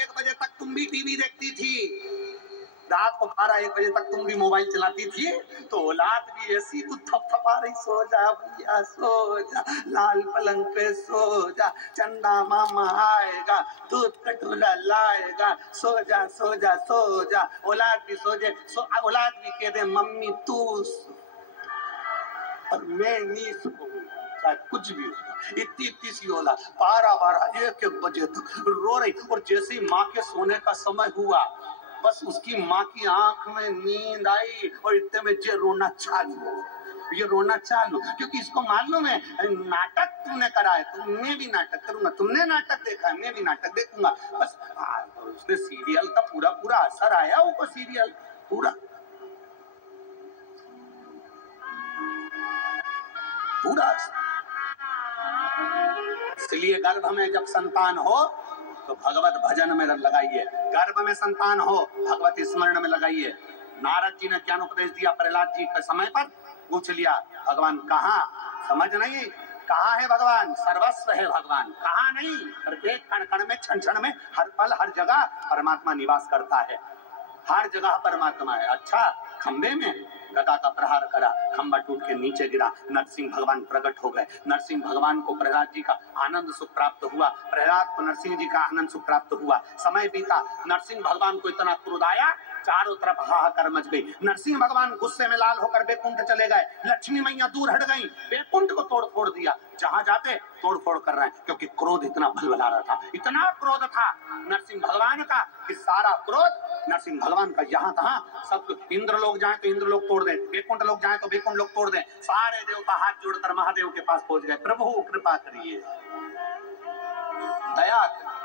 12-1 बजे तक तुम भी टीवी देखती थी, रात को 12-1 बजे तक तुम भी मोबाइल चलाती थी, तो औलाद भी ऐसी तू थपथपा रही, सो जा भैया सो जा, लाल पलंग पे सो जा, चंदा मामा आएगा, दूध कटोरा लाएगा, सो जा सो जा सो जा। औलाद भी सो जाए, औलाद भी कह दे मम्मी तू, और मैं नहीं सोऊंगा, चाहे कुछ भी होगा। इतनी इतनी सी औलाद 12-12 1-1 बजे तक रो रही, और जैसे ही माँ के सोने का समय हुआ, बस उसकी माँ की आंख में नींद आई और इतने में ये रोना चालू, क्योंकि इसको मालूम है नाटक तुमने करा है, तो मैं भी नाटक करूंगा, तुमने नाटक देखा है मैं भी नाटक देखूंगा। बस उसने सीरियल का पूरा पूरा असर आया, वो सीरियल पूरा पूरा। इसलिए गर्भ में जब संतान हो तो भगवत भजन में लगाइए, गर्भ में संतान हो भगवत स्मरण में लगाइए। नारद जी ने ज्ञान उपदेश दिया प्रहलाद जी के समय पर, पूछ लिया भगवान कहाँ, समझ नहीं, कहाँ है भगवान, सर्वस्व है भगवान, कहाँ नहीं, प्रत्येक कण कण में क्षण क्षण में हर पल हर जगह परमात्मा निवास करता है, हर जगह परमात्मा है। अच्छा, खंबे में गदा का प्रहार करा, खंबा टूट के नीचे गिरा, नरसिंह भगवान प्रकट हो गए। नरसिंह भगवान को प्रहलाद जी का आनंद सुख प्राप्त हुआ, प्रहलाद को नरसिंह जी का आनंद सुख प्राप्त हुआ। समय बीता, नरसिंह भगवान को इतना क्रोध आया, चारों तरफ हाहाकार मच गई। नरसिंह भगवान गुस्से में लाल होकर बैकुंठ चले गए, लक्ष्मी मैया दूर हट गई, बैकुंठ को तोड़ फोड़ दिया, जहां जाते तोड़ फोड़ कर रहे हैं, क्योंकि क्रोध इतना भलभला रहा था, इतना क्रोध था नरसिंह भगवान का कि सारा क्रोध नरसिंह भगवान का यहाँ कहा, सब इंद्र लोग जाए तो इंद्र लोग तोड़ दे, बैकुंठ लोग जाए तो बैकुंठ लोग तोड़ दे, सारे देवता हाथ जोड़कर महादेव के पास पहुंच गए, प्रभु कृपा करिए, दया करिए।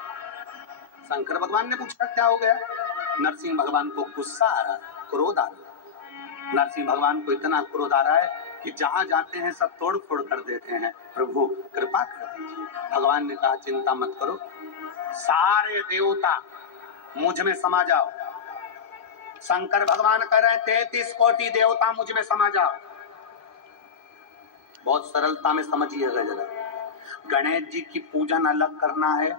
शंकर भगवान ने पूछा क्या हो गया, नरसिंह भगवान को गुस्सा आ रहा, क्रोध आ रहा, नरसिंह भगवान को इतना क्रोध आ रहा है कि जहां जाते हैं सब तोड़ फोड़ कर देते हैं, प्रभु कृपा कर दीजिए। भगवान ने कहा चिंता मत करो, सारे देवता मुझ में समा जाओ। शंकर भगवान कह रहे हैं 33 कोटि देवता मुझ में समा जाओ। बहुत सरलता में समझिएगा जरा, गणेश जी की पूजन अलग करना है,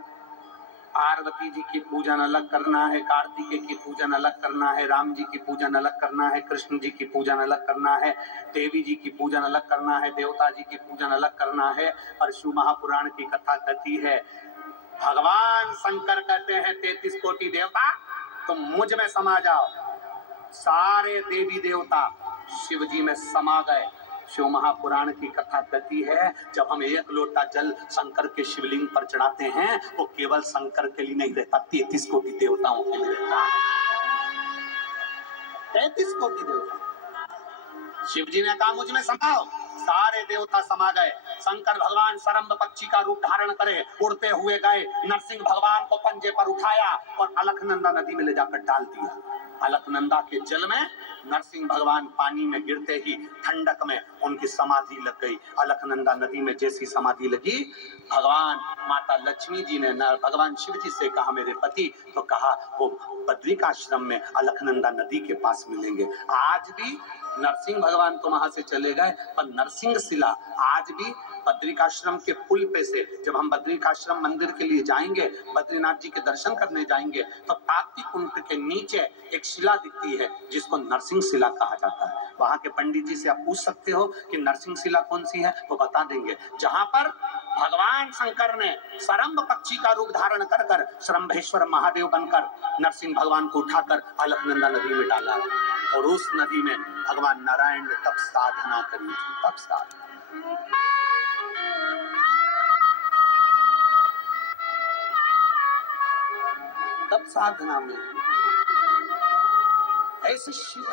पार्वती जी की पूजन अलग करना है, कार्तिकेय की पूजन अलग करना है, राम जी की पूजन अलग करना है, कृष्ण जी की पूजन अलग करना है, देवी जी की पूजन अलग करना है, देवता जी की पूजन अलग करना है। और शिव महापुराण की कथा कहती है, भगवान शंकर कहते हैं 33 कोटि देवता तुम मुझ में समा जाओ। सारे देवी देवता शिव जी में समा गए। शिव महापुराण की कथा कहती है, जब हम एक लोटा जल शंकर के शिवलिंग पर चढ़ाते हैं, वो केवल शंकर के लिए नहीं रहता, 33 कोटि देवताओं के लिए रहता है। 33 कोटि देवता। शिव जी ने कहा मुझ में समाओ, सारे देवता समा गए। शंकर भगवान सरम्ब पक्षी का रूप धारण करे उड़ते हुए गए, नरसिंह भगवान को पंजे पर उठाया और अलकनंदा नदी में ले जाकर डाल दिया। अलकनंदा के जल में नरसिंह भगवान पानी में गिरते ही ठंडक में उनकी समाधि लग गई। अलकनंदा नदी में जैसी समाधि लगी, भगवान माता लक्ष्मी जी ने भगवान शिव जी से कहा मेरे पति, तो कहा वो बद्रिकाश्रम में अलकनंदा नदी के पास मिलेंगे। आज भी नरसिंह भगवान तो वहां से चले गए, पर नरसिंह शिला आज भी बद्रिकाश्रम के पुल पे से, जब हम बद्रिकाश्रम मंदिर के लिए जाएंगे, बद्रीनाथ जी के दर्शन करने जाएंगे, तो ताप्ती कुंड के नीचे एक शिला दिखती है जिसको नरसिंह शिला कहा जाता है। वहां के पंडित जी से आप पूछ सकते हो कि नरसिंह शिला कौन सी है, वो बता देंगे। जहां पर भगवान शंकर ने सरम्ब पक्षी का रूप धारण कर कर श्रम्भेश्वर महादेव बनकर नरसिंह भगवान को उठाकर अलकनंदा नदी में डाला, और उस नदी में भगवान नारायण ने तब साधना करी थी, तब साधना। तब साधना में ऐसे शिव